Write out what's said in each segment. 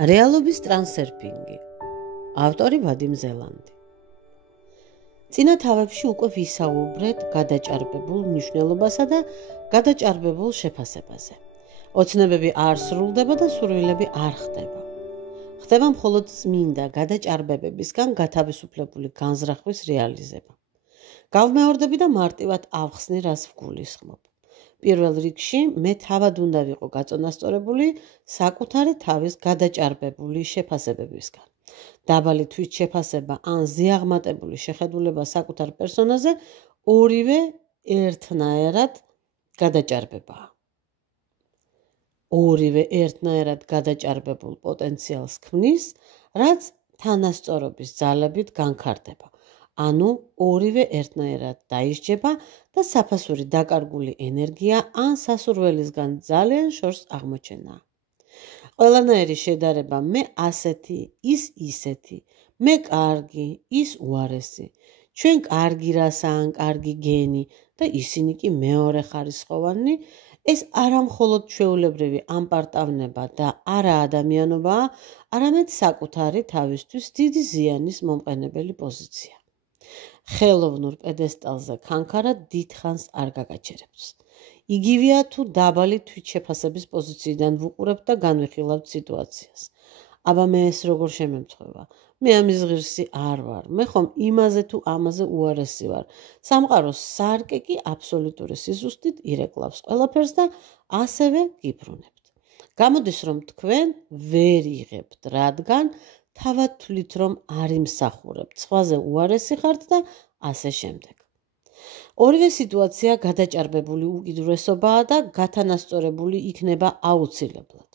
რეალობის ტრანსერფინგი. ავტორი ვადიმ ზელანდი. წინა თავებში უკვე ვისაუბრეთ გადაჭარბებულ მნიშვნელობასა და გადაჭარბებულ შეფასებაზე. ოცნებები არ სრულდება და სურვილები არ ხდება. ხდება მხოლოდ წმინდა გადაჭარბებებისგან გათავისუფლებული განზრახვის რეალიზება. გავმეორდები და მარტივად ავხსნი, რას ვგულისხმობ. პირველ რიგში მე თავად უნდა ვიყო გაწონასწორებული საკუთარი თავის გადაჭარბებული შეფასებებისგან. დაბალი თვით შეფასება ან ზიაღმატებული შეხედულება საკუთარ პერსონაზე ორივე ერთნაირად გადაჭარბებაა. ორივე ერთნაირად გადაჭარბებულ პოტენციალს ქმნის, რაც თანასწორობის ძალებით განქარდება. ანუ ორივე ერთნაირად დაისჯება და საფასური დაკარგული ენერგია ან სასურველისგან ძალიან შორს აღმოჩენაა. ყველანაირი შედარება მე ასეთი, ის ისეთი, მე კარგი, ის უარესი, ჩვენ კარგი რასა ან კარგი გენი და ისინი კი მეორე ხარისხოვანი, ეს არა მხოლოდ ჩვეულებრივი ამპარტავნება და არა ადამიანობაა, არამედ საკუთარი თავისთვის დიდი ზიანის მომყენებელი პოზიცია. ხელოვნურ პედესტალზე ქანქარა დიდხანს არ გაგაჩერებს. იგივეა თუ დაბალი თვითშეფასების პოზიციიდან ვუყურებთ და განვიხილავთ სიტუაციას. აბა მე ეს როგორ შემემთხვევა? მე ამის ღირსი არ ვარ. მე ხომ იმაზე თუ ამაზე უარესი ვარ. სამყაროს სარკე კი აბსოლუტური სიზუსტით ირეკლავს ყველაფერს და ასევე გიბრუნებთ. გამოდის რომ თქვენ ვერ იღებთ, რადგან თავად თვლით რომ არ იმსახურებთ, სხვაზე უარესი ხართ და ასე შემდეგ. ორივე სიტუაცია გადაჭარბებული უკიდურესობაა და გათანასწორებული იქნება აუცილებლად.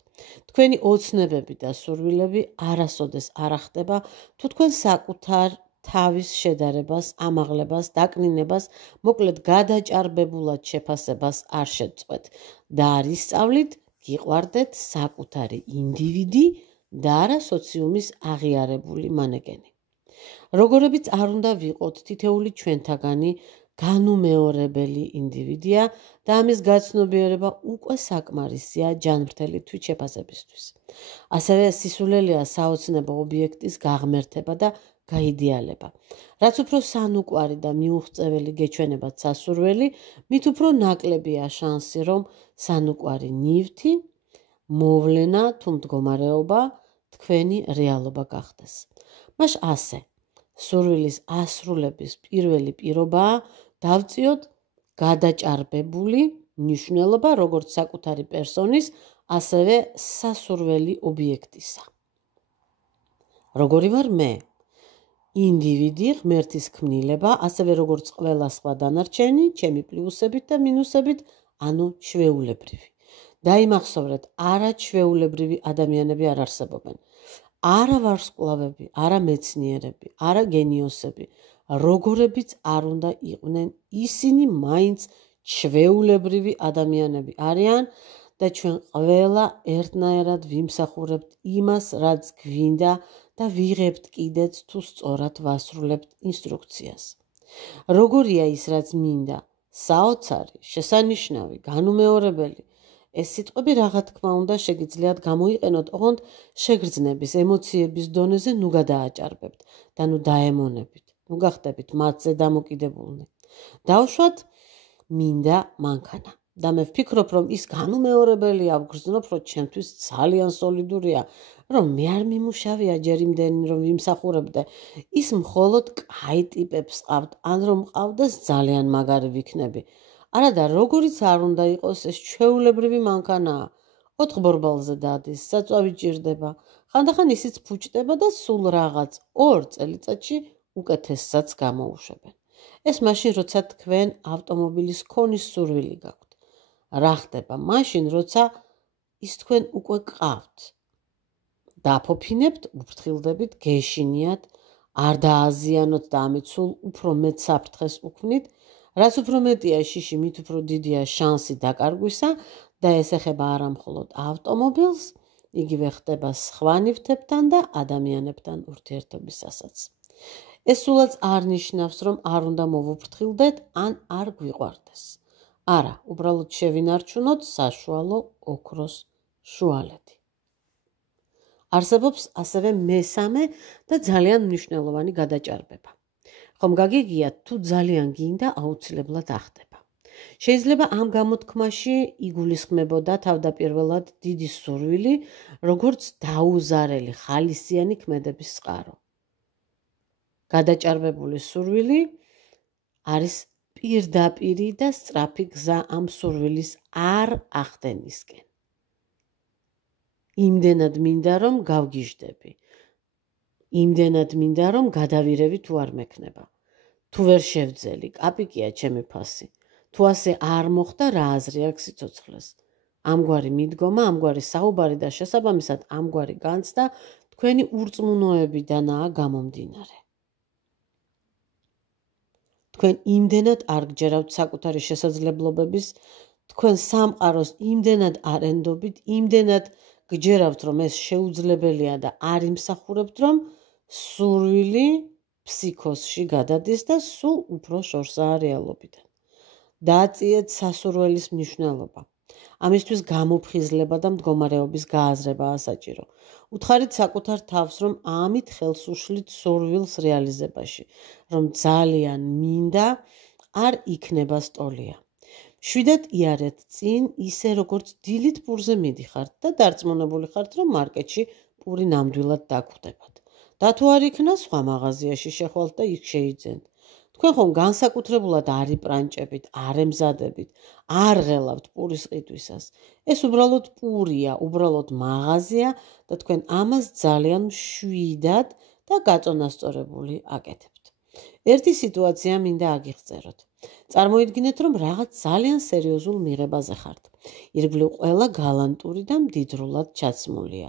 თქვენი ოცნებები და სურვილები არასოდეს არ ახდება, თუ თქვენ საკუთარ თავის შედარებას, ამაღლებას, დაკნინებას, მოკლედ გადაჭარბებულად შეფასებას არ შეწყვეთ და არ ისწავლით, გიყვარდეთ საკუთარი ინდივიდი და არა სოციუმის აღიარებული მანეკენი. როგორებიც არ უნდა ვიყოთ, თითეული ჩვენთაგანი განუმეორებელი ინდივიდია და ამის გაცნობიერება უკვე საკმარისია ჯანმრთელი თვითშეფასებისთვის. ასევე სისულელეა საოცნებო ობიექტის გაღმერთება და გაიდეალება. რაც უფრო სანუკვარი და მიუღწეველი გეჩვენებათ სასურველი, მით უფრო ნაკლებია შანსი, რომ სანუკვარი ნივთი, მოვლენა თუ მდგომარეობა თქვენი რეალობა გახდეს. მაშ ასე, სურვილის ასრულების პირველი პირობაა დავწიოთ გადაჭარბებული მნიშვნელობა როგორც საკუთარი პერსონის, ასევე სასურველი ობიექტისა. როგორი ვარ მე? ინდივიდი, ღმერთის ქმნილება, ასევე როგორც ყველა სხვა დანარჩენი, ჩემი პლუსებით და მინუსებით, ანუ ჩვეულებრივი. დაიმახსოვრეთ, არაჩვეულებრივი ადამიანები არ არსებობენ. არა ვარსკვლავები, არა მეცნიერები, არა გენიოსები, როგორებიც არ უნდა იყვნენ, ისინი მაინც ჩვეულებრივი ადამიანები არიან და ჩვენ ყველა ერთნაირად ვიმსახურებთ იმას, რაც გვინდა და ვიღებთ კიდეც თუ სწორად ვასრულებთ ინსტრუქციას. როგორია ის, რაც მინდა? საოცარი, შესანიშნავი, განუმეორებელი. ეს სიტყვები რა თქმა უნდა შეგიძლიათ გამოიყენოთ, ოღონდ შეგრძნების, ემოციების დონეზე ნუ გადააჭარბებთ და ნუ დაემონებით, ნუ გახდებით მათზე დამოკიდებულნი. დავშვათ მინდა მანქანა და მე ვფიქრობ, რომ ის განუმეორებელია, ვგრძნობ, რომ ჩემთვის ძალიან სოლიდურია, რომ მე არ მიმუშავია ჯერ იმდენი, რომ ვიმსახურებდე. ის მხოლოდ კაი ტიპებს ყავთ, ან რომ ყავდეს ძალიან მაგარი ვიქნები. არა და როგორიც არ უნდა იყოს, ეს ჩვეულებრივი მანქანაა. 4 ბორბალზე დადის, საწვავი ჭირდება. ხანდახან ისიც ფუჭდება და სულ რაღაც 2 წელიწადში უკეთესსაც გამოუშვებენ. ეს მაშინ, როცა თქვენ ავტომობილის ქონის სურვილი გაქვთ. რა ხდება მაშინ, როცა ის თქვენ უკვე გყავთ? დაფოფინებთ, უფრთხილდებით, გეშინიათ, არ დააზიანოთ და ამით სულ უფრო მეტ საფრთხეს უქმნით. რაც უფრო მეტია შიში, მით უფრო დიდია შანსი დაკარგვისა და ეს ეხება არა მხოლოდ ავტომობილს, იგივე ხდება სხვა ნივთებთან და ადამიანებთან ურთიერთობისასაც. ეს სულაც არ ნიშნავს, რომ არ უნდა მოვუფრთხილდეთ ან არ გვიყვარდეს. არა, უბრალოდ შევინარჩუნოთ საშუალო ოქროს შუალედი. არსებობს ასევე მესამე და ძალიან მნიშვნელოვანი გადაჭარბება. ხომ გაგიგიათ, თუ ძალიან გინდა, აუცილებლად ახდება. შეიძლება ამ გამოთქმაში იგულისხმებოდა თავდაპირველად დიდი სურვილი, როგორც დაუზარელი ხალისიანი ქმედების წყარო. გადაჭარბებული სურვილი არის პირდაპირი და სწრაფი გზა ამ სურვილის არ ახდენისკენ. იმდენად მინდა, რომ გავგიჟდები. იმდენად მინდა, რომ გადავირევი თუ არ მექნება. თუ ვერ შევძელი, კაპიკია ჩემი ფასი. თუ ასე არ მოხდა, რა აზრი აქვს სიცოცხლეს? ამგვარი მიდგომა, ამგვარი საუბარი და შესაბამისად ამგვარი განცდა თქვენი ურწმუნოებიდანაა გამომდინარე. თქვენ იმდენად არ გჯერავთ საკუთარი შესაძლებლობების, თქვენ სამყაროს იმდენად არ ენდობით, იმდენად გჯერავთ, რომ ეს შეუძლებელია და არ იმსახურებთ, რომ სურვილი ფსიქოსში გადადის და სულ უფრო შორსაა რეალობიდან. დააწიეთ სასურველის მნიშვნელობა. ამისთვის გამოფხიზლება და მდგომარეობის გააზრებაა საჭირო. უთხარით საკუთარ თავს, რომ ამით ხელს უშლით სურვილს რეალიზებაში, რომ ძალიან მინდა, არ იქნება სტოლია. შვიდად იარეთ წინ, ისე როგორც დილით პურზე მიდიხართ და დარწმუნებული ხართ, რომ მარკეტში პური ნამდვილად დაგხვდებათ. და თუ არ იქნა, სხვა მაღაზიაში შეხვალთ და იქ შეიძენთ. თქვენ ხომ განსაკუთრებულად არ იპრანჭებით, არ ემზადებით, არ ღელავთ პურის ყიდვისას. ეს უბრალოდ პურია, უბრალოდ მაღაზია და თქვენ ამას ძალიან მშვიდად და გაწონასწორებული აკეთებთ. ერთი სიტუაცია მინდა აგიღწეროთ. წარმოიდგინეთ, რომ რაღაც ძალიან სერიოზულ მიღებაზე ხართ. ირგვლივ ყველა გალანტური და მდიდრულად ჩაცმულია.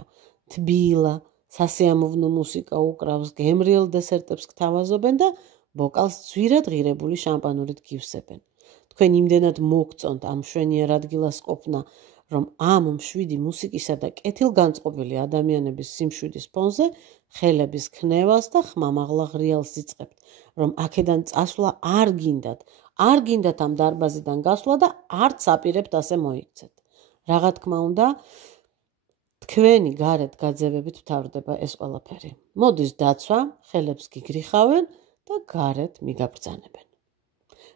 თბილა, სასიამოვნო მუსიკა უკრავს, გემრიელ დესერტებს გთავაზობენ და ბოკალს ძვირად ღირებული შამპანურით გივსებენ. თქვენ იმდენად მოგწონთ ამ მშვენიერ ადგილას ყოფნა, რომ ამ მშვიდი მუსიკისა და კეთილგანწყობილი ადამიანების სიმშვიდის ფონზე ხელების ქნევას და ხმამაღლა ღრიალს იწყებთ, რომ აქედან წასვლა არ გინდათ ამ დარბაზიდან გასვლა და არც აპირებთ ასე მოიქცეთ. რაღა თქმა უნდა, თქვენი გარეთ გაძევებით მთავრდება ეს ყველაფერი. მოდის დაცვა, ხელებს გიგრიხავენ და გარეთ მიგაბრძანებენ.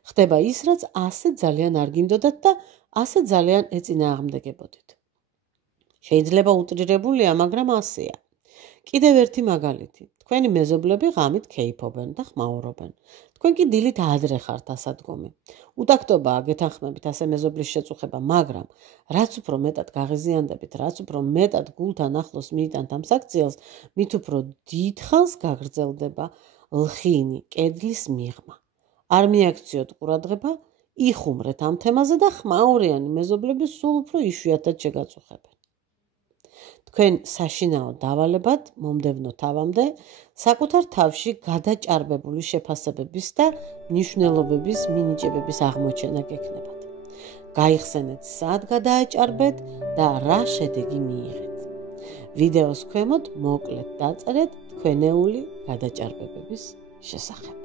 ხდება ის, რაც ასე ძალიან არ გინდოდათ და ასე ძალიან ეწინააღმდეგებოდით. შეიძლება უტრირებულია, მაგრამ ასეა. კიდევ ერთი მაგალითი. თქვენი მეზობლები ღამით კეიფობენ და ხმაურობენ. თქვენ კი დილით ადრე ხართ ასადგომი. უტაქტობაა გეთანხმებით ასე მეზობლის შეწუხება, მაგრამ რაც უფრო მეტად გაღიზიანდებით, რაც უფრო მეტად გულთან ახლოს მიიტანთ ამ საქციელს, მით უფრო დიდხანს გაგრძელდება ლხინი, კედლის მიღმა. არ მიაქციოთ ყურადღება, იხუმრეთ ამ თემაზე და ხმაურიანი მეზობლები სულ უფრო იშვიათად შეგაწუხებენ. თქვენ საშინაო დავალებად, მომდევნო თავამდე, საკუთარ თავში გადაჭარბებული შეფასებების და მნიშვნელობების მინიჭებების აღმოჩენა გექნებათ. გაიხსენეთ, სად გადააჭარბეთ და რა შედეგი მიიღეთ. ვიდეოს ქვემოთ მოკლედ დაწერეთ თქვენეული გადაჭარბებების შესახებ.